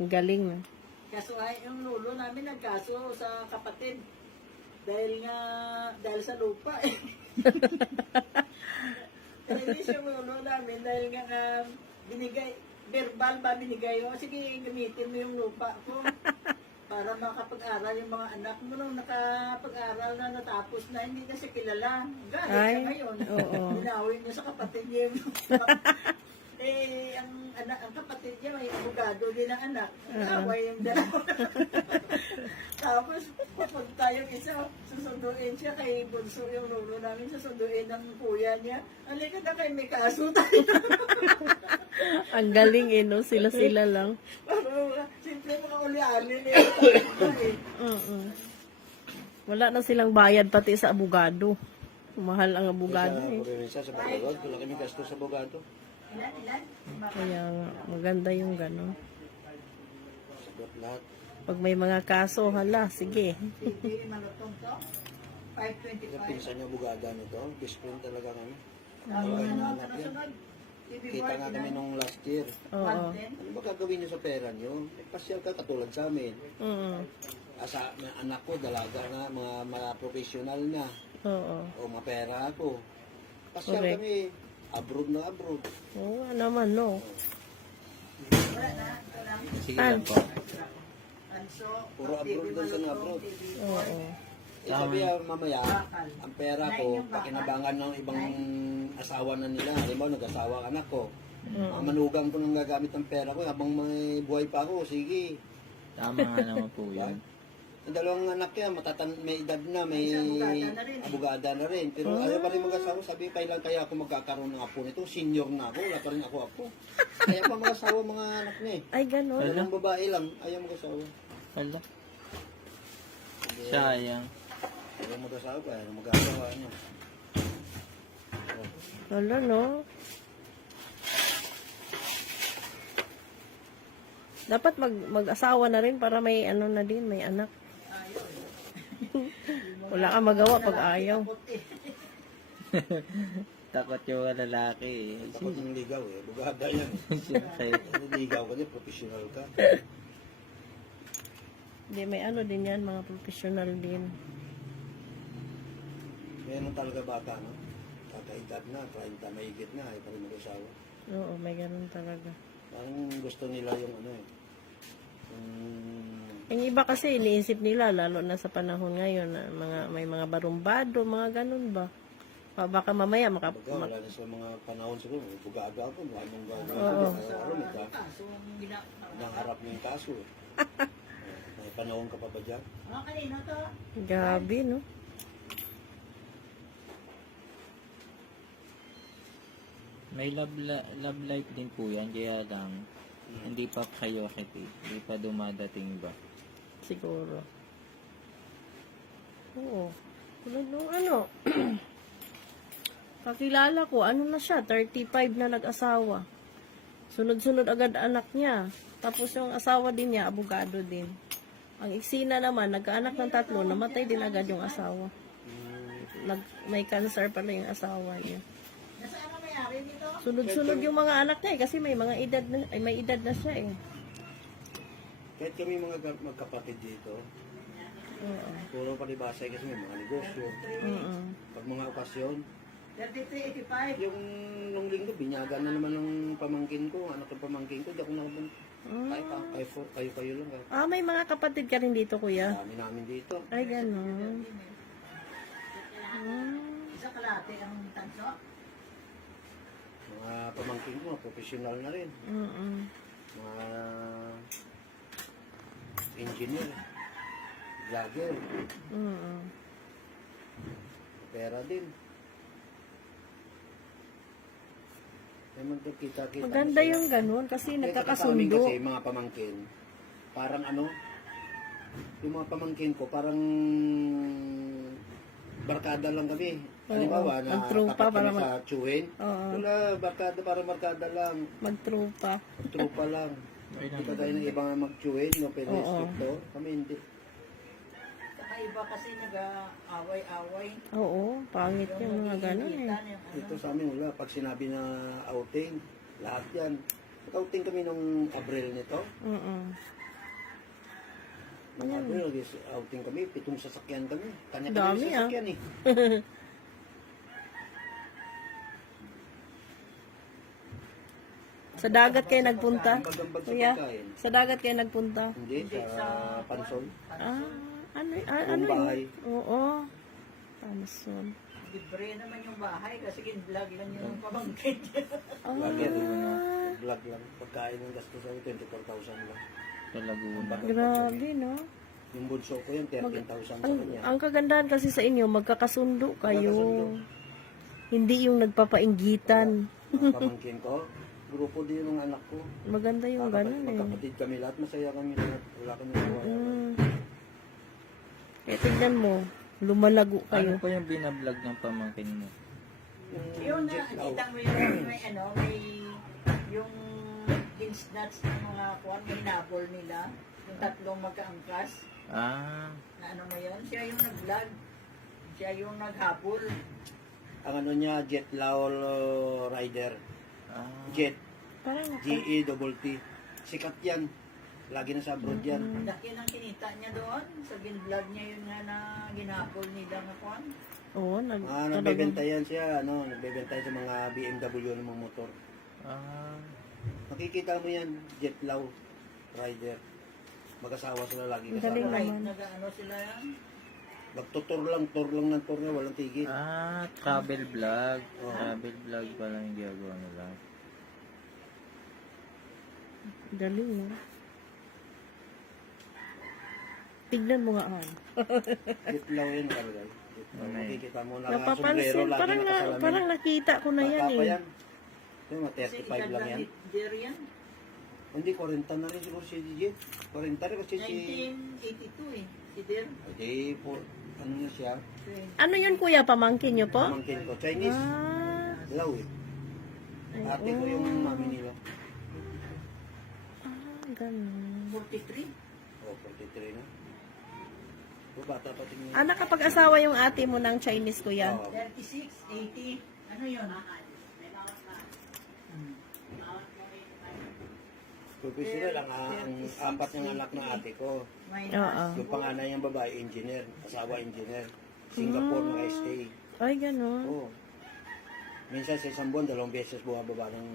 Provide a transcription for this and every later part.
Ang galing. Kaso ay, yung lulo namin nagkaso sa kapatid. Dahil sa lupa eh. Hindi siya lulo namin dahil nga binigay, verbal ba binigay o sige gamitin mo yung lupa ko para makapag-aral yung mga anak mo nung nakapag-aral na natapos na hindi na siya kilala. Galit Ay, siya ngayon. oo. Binawin niya sa kapatid niya yung eh, ang kapatid niya may abogado din ang anak. Nag-away yung dalawa. Tapos, kapag tayong isa, susunduin siya kay Bunso yung nuno namin, susunduin ng kuya niya. Halika na kayo, may kaso tayo. Ang galing eh, no? Sila-sila lang. Parang, simple mga ulianin eh. Wala na silang bayad pati sa abogado. Mahal ang abogado eh. Sa Bacolod, wala kami gasto sa abogado. Kaya nga, maganda yung gano'n. Sagot lahat. Pag may mga kaso, hala, sige. Hindi malutong to. Yung 525. pinsan niya abogada nito, best friend talaga kami. Sunod. Kita nga kami nung last year. Oo. 110. Ano ba gagawin niyo sa pera niyo? Pasyal ka katulad sa amin. Asa, may anak ko, dalaga na, mga professional na. Oo. O mapera ako. Pasyal Correct. kami. Abroad na abroad. Oo nga naman, no? Wala na. Wala. Sige An? lang po. Anso. Puro abroad doon sa abroad. Oo. Sabi mamaya, ang pera ko, pakinabangan ng ibang asawa na nila. Halimbawa, nag-asawa anak ko. Manugang ko nang gagamit ng pera ko habang may buhay pa ako. Sige. Tama nga naman po yun. Ang dalawang anak niya, may edad na, may abogada na rin. Pero ayaw pa rin mag-asawa. Sabi, kailan kaya ako magkakaroon ng apo nito? Senior na ako, wala pa rin ako apo. Kaya pa mag-asawa mga anak niya eh. Ay, gano'n. Dalawang babae lang, ayaw mag-asawa. Wala. Sayang. Ayaw mag-asawa pa, ayaw mag-asawa niya. Wala, no? Dapat mag-asawa na rin para may ano na din, may anak. Wala kang magawa pag ayaw. Takot yung mga lalaki eh. Takot ng ligaw eh, abogada yan eh. Siyempre. Ligaw ka din, professional ka. Hindi, may ano din yan, mga professional din. Meron talaga bata, no? Kakaedad na, 30 mahigit na, ayaw pa rin mag-asawa. Oo, may ganun talaga. Parang gusto nila yung ano eh. Yung iba kasi iniisip nila, lalo na sa panahon ngayon, na may mga barumbado, mga ganun ba? Baka mamaya Baga, wala na sa mga panahon siguro, bugaga ako, wala nang gagawin. Oo. Kaso, Nangarap mo yung kaso eh. May panahon ka pa ba dyan? kanino to? Gabi, no? May love life din po yan. Kaya lang, hindi pa priority. Hindi pa dumadating ba? Siguro. Oo. Tulad nung ano, kakilala ko, ano na siya, 35 na nag-asawa. Sunod-sunod agad anak niya. Tapos yung asawa din niya, abogado din. Ang eksena naman, nagkaanak ng 3, namatay din agad yung asawa. May cancer pala yung asawa niya. Nasaan ang may-ari nito? Sunod-sunod yung mga anak niya kasi may mga edad na, may edad na siya eh. Kahit kami mga magkapatid dito, Oo. puro palibasay kasi may mga negosyo. Pag mga okasyon, 3385. yung nung linggo, binyagan na naman ng pamangkin ko, anak ng pamangkin ko, di ako nakapunta. Kayo lang. Ah, may mga kapatid ka rin dito, kuya? Dami namin dito. Ay, gano'n. Isa kalate ang tanso. Mga pamangkin ko, professional na rin. Mga engineer, vlogger, pera din. Naman ito kita-kita. Maganda yung gano'n kasi nagkakasundo. Kasi mga pamangkin, parang ano, yung mga pamangkin ko, parang barkada lang kami. Halimbawa, na magtrupa tapat kami para sa Chuhin. Wala, barkada para barkada lang. Magtrupa. Trupa lang. Hindi pa tayo ng ibang mag-Chuhin, no? Pero stricto. Kami hindi. Iba kasi nag-away-away. Oo, pangit yung mga gano'n eh. Ito sa amin wala. Pag sinabi na outing, lahat yan. Outing kami nung Abril nito. Nung Abril, outing kami, 7 sasakyan kami. Kanya-kanya Dami, sasakyan eh. Sa dagat kayo nagpunta? Ambag-ambag sa Kuya, pagkain. sa dagat kayo nagpunta? Hindi, sa Pansol. Ah, ano Yung bahay. yun? Oo. Panson. Libre naman yung bahay kasi kin-vlog lang yung pamangkin niya. Lagi vlog lang. Pagkain ng gasto sa 24,000 lang. Sa Laguna. Grabe, no? Yung bunso ko yun, 13,000 sa kanya. Ang kagandahan kasi sa inyo, magkakasundo kayo. Hindi yung nagpapainggitan. Ang pamangkin ko, grupo din yung anak ko. Maganda yung ganun eh. Magkapatid kami lahat, masaya kami lahat. Wala kami gawa. Kaya tignan mo, lumalago Ano kayo. pa yung binablog ng pamangkin mo? Yung Jet Lau. nakita mo yung may yung hinge nuts ng mga kuwan, may nabol nila. Yung tatlong magkaangkas. Ah, Na ano mo yun? Siya yung nag-vlog. Siya yung naghabol. Ang ano niya, Jet Lau Rider. Jet, Parang ako. G-E-T-T. Sikat yan. Lagi na sa abroad yan. Laki ng kinita niya doon. Sa gin-vlog niya yun nga na ginhabol nila nga kuwan. Oo, Nagbebenta yan siya, nagbebenta yan sa mga BMW ng mga motor. Makikita mo yan, Jet Lau Rider. Mag-asawa sila lagi Ang galing kasama. Right, naman. nag-ano sila yan. Magtutur lang ng tour na, walang tigil. travel vlog. Oo. Travel vlog pala yung ginagawa nila. Galing, no? Tignan mo nga, Han. Jet Lau yan talaga. Jet Lau. Makikita mo na sombrero, Napapansin, lagi nakasalamin. parang nakita ko na yan Bata pa eh. yan. Yung mga Kasi 35 lang yan. Jer yan. Hindi, 40 na rin siguro si DJ. 40 rin kasi si... 1982 eh. Si Der. Hindi, po, ano na siya? Ano yun, kuya? Pamangkin nyo po? Pamangkin ko. Chinese. Ah, Lau eh. Ate ko yung mami nila. ganun. 43. Oh, 43 na. O, bata pa tingin. Anak, kapag asawa yung ate mo ng Chinese, kuya? Oo. 36, 80. Ano yun? Professional ang apat ng anak ng ate ko. Minus. Oo. Yung panganay yung babae, engineer. Asawa, engineer. Singapore naka-stay. Ay, ganun. Oo. Minsan sa isang buwan, 2 beses bumababa ng...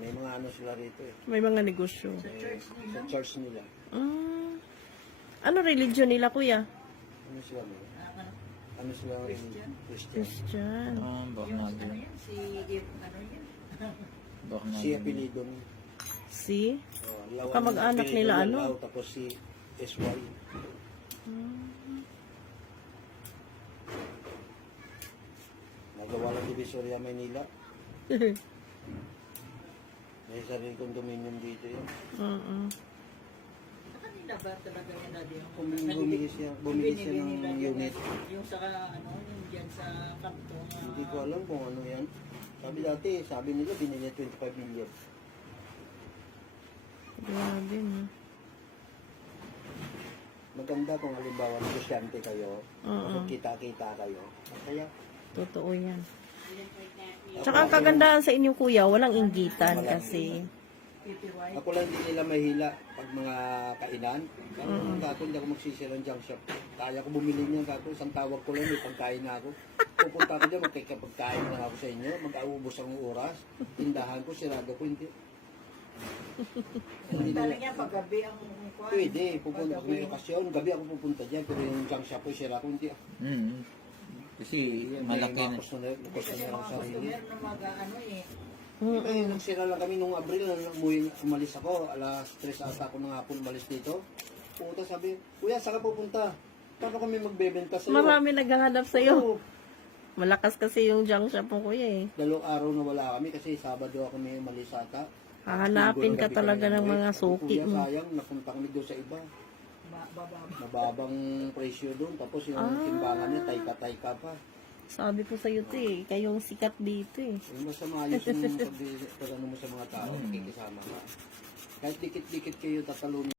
May mga ano sila rito eh. May mga negosyo. Sa church nila. Ano religion nila, kuya? Ano sila mo? Ano sila? Christian. Christian. Baka Yung na ano yun? Si ano yun? Baka na Si apelido mo. Si? Lawan, Kamag-anak apelido nila, niya, ano? Lau, tapos si SY. Nagawa ng Divisoria, Maynila. May sarili condominium dito yun. Sa kanila ba talaga yan dati? Bumili siya ng unit. Yung sa ano, yung dyan sa kanto. Hindi ko alam kung ano yan. Sabi nila binili 25 million. Grabe, no? Maganda kung halimbawa negosyante kayo, kita-kita kayo. Kaya, Totoo yan. Tsaka ang kagandahan sa inyo, kuya, walang inggitan kasi. PPY. ako lang hindi nila mahila pag mga kainan. Parang kako, hindi ako magsisira ng junk shop. Kaya ko bumili niyan kako, isang tawag ko lang, may pagkain na ako. Pupunta ko dyan, magkikapagkain lang ako sa inyo, mag-aubos ang oras. Tindahan ko, sirado ko, hindi. Hindi talaga paggabi ang kuwan. Pwede, pupunta ko yung okasyon, gabi ako pupunta dyan, pero yung junk shop ko, sira ko, hindi. Kasi malaki na. Customer Kasi ang mga sarili. customer na mag-ano eh. Ngayon, nagsira lang kami nung Abril, umalis ako, alas 3 ata ako ng hapon umalis dito. Puta sabi, kuya, saan ka pupunta? Paano kami magbebenta sa'yo? Marami naghahanap sa'yo. Oo. Malakas kasi yung junk shop mo, kuya eh. 2 araw na wala kami kasi Sabado kami umalis ata. Hahanapin ka Gabi talaga kami ng umuwi. mga Sabi, suki kuya, mo. sayang, napunta kami doon sa iba. Bababa. Mababang presyo doon, tapos yung timbangan niya, tayka-tayka pa. Sabi ko sa'yo, te, kayong sikat dito eh. Yung basta maayos yung pag ano mo sa mga tao, nakikisama ka. Kahit dikit-dikit kayo tatalunin.